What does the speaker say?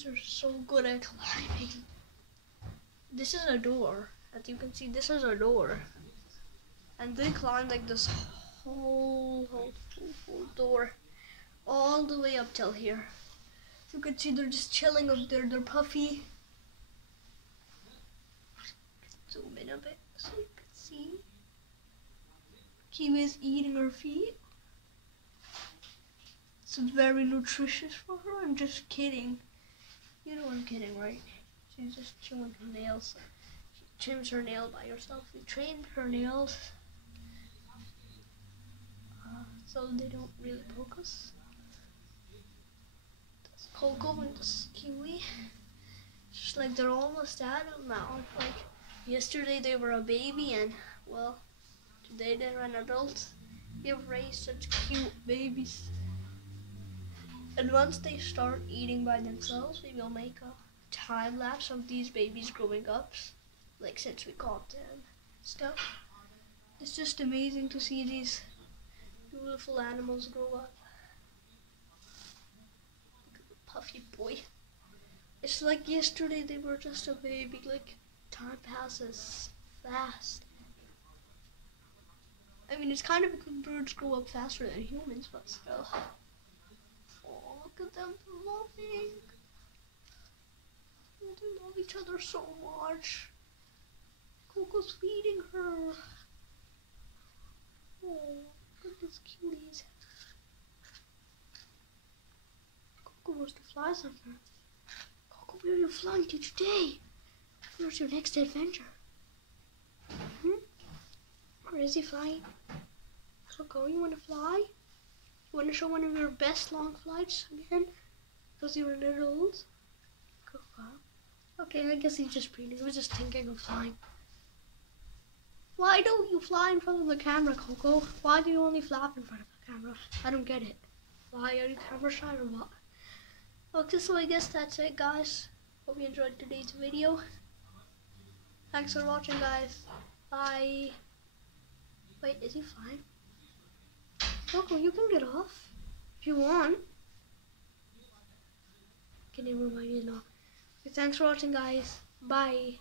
kiwis are so good at climbing. This is a door. As you can see, this is a door. And they climb like this whole door all the way up till here. You can see they're just chilling up there. They're puffy. Zoom in a bit so you can see. Kiwi is eating her feet. So it's very nutritious for her. I'm just kidding. You know I'm kidding, right? She's just chewing her nails. She trims her nail by herself. We trained her nails so they don't really poke us. That's Coco and this kiwi. Just like they're almost adult now. Like yesterday they were a baby and well, today they're an adult. You've raised such cute babies. And once they start eating by themselves, we will make a time lapse of these babies growing up. Like since we caught them stuff. It's just amazing to see these beautiful animals grow up. Look at the puffy boy. It's like yesterday they were just a baby. Like time passes fast. I mean, it's kind of because birds grow up faster than humans, but still. Oh, look at them loving. Oh, they love each other so much. Coco's feeding her. Oh, look at these cuties. Coco wants to fly somewhere. Coco, where are you flying to today? Where's your next adventure? Where is he flying? Coco, you want to fly? You want to show one of your best long flights again? Because you were little old? Coco. Okay, I guess he's just breathing. He was just thinking of flying. Why don't you fly in front of the camera, Coco? Why do you only flap in front of the camera? I don't get it. Why are you camera shy or what? Okay, so I guess that's it, guys. Hope you enjoyed today's video. Thanks for watching, guys. Bye. Wait, is he flying? Coco, you can get off if you want. Okay, never mind, he's not. Okay, thanks for watching, guys. Bye.